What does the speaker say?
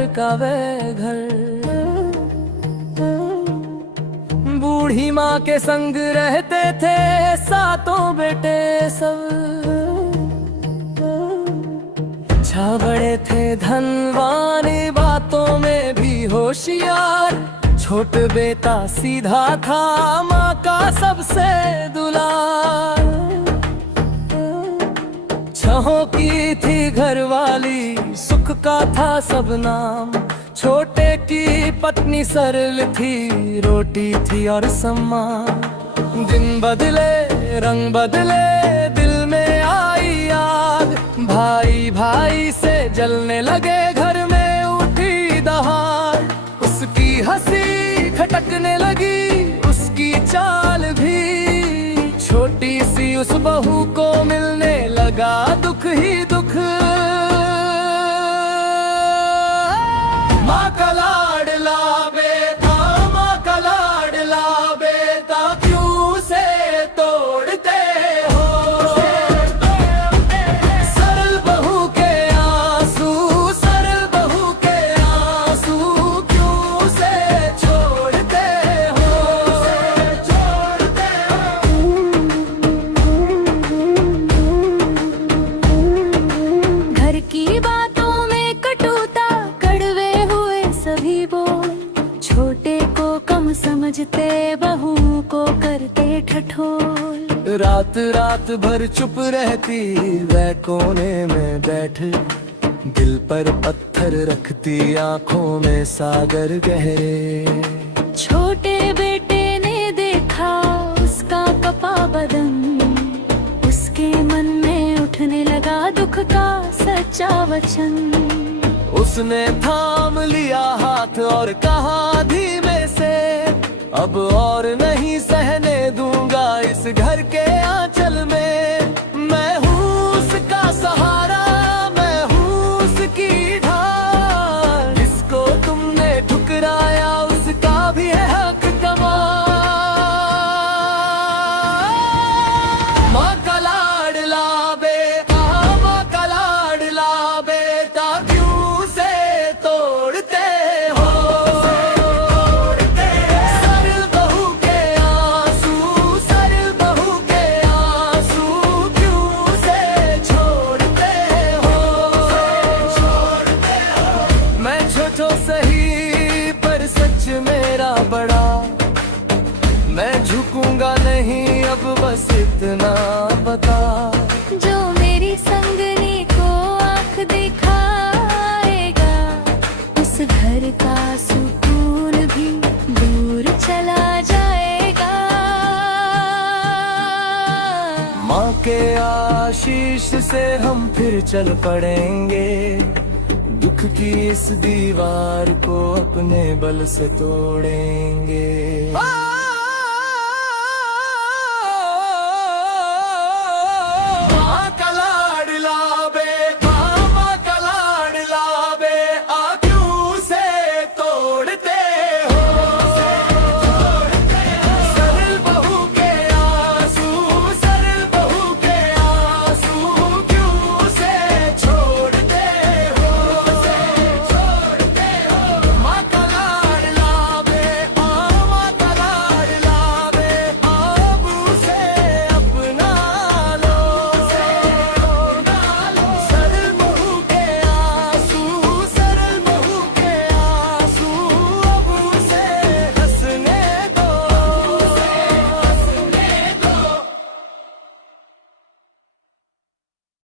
घर का वे घर। बूढ़ी माँ के संग रहते थे सातों बेटे सब। बड़े थे धनवान, बातों में भी होशियार। छोट बेटा सीधा था, माँ का सबसे दुलार। छहों की थी घरवाली, सुख का था सब नाम। छोटे की पत्नी सरल थी, रोटी थी और सम्मान। दिन बदले रंग बदले, दिल में आई आग। भाई भाई से जलने लगे, घर में उठी दहाड़। उसकी हंसी खटकने लगी, उसकी चाल भी। छोटी सी उस बहू को मिलने लगा दुख ही दुख। माँ का लाडला बेटा, माँ का लाडला बेटा, क्यों से तोड़ते हो। सरल बहू के आंसू, सरल बहू के आंसू, क्यों से छोड़ते हो। घर की बातों में कटुता, कड़वे हुए सभी बोल। छोटे को कम समझते, बहू को करते ठठोल। रात रात भर चुप रहती, वह कोने में बैठ। दिल पर पत्थर रखती, आंखों में सागर गहरे। छोटे बेटे ने देखा उसका कपा बदन। उसके मन में उठने लगा दुख का सच्चा वचन। उसने थाम लिया हाथ और कहा धीमे से, अब और नहीं सहने दूंगा इस घर के आंचल में। मैं हूँ उसका सहारा, मैं हूँ उसकी ढाल। जिसको तुमने ठुकराया, उसका भी है हक कमाल। माँ का लाडला बेटा, माँ का लाडला बेटा, क्यों से तोड़ते हो। सरल बहू के आंसू, सरल बहू के आंसू, क्यों से छोड़ते हो। मैं छोटो सही पर सच मेरा बड़ा। मैं झुकूंगा नहीं अब, बस इतना बता। जो मेरी संगनी को आंख दिखाएगा, उस घर का सुकून भी दूर चला जाएगा। माँ के आशीष से हम फिर चल पड़ेंगे। दुख की इस दीवार को अपने बल से तोड़ेंगे।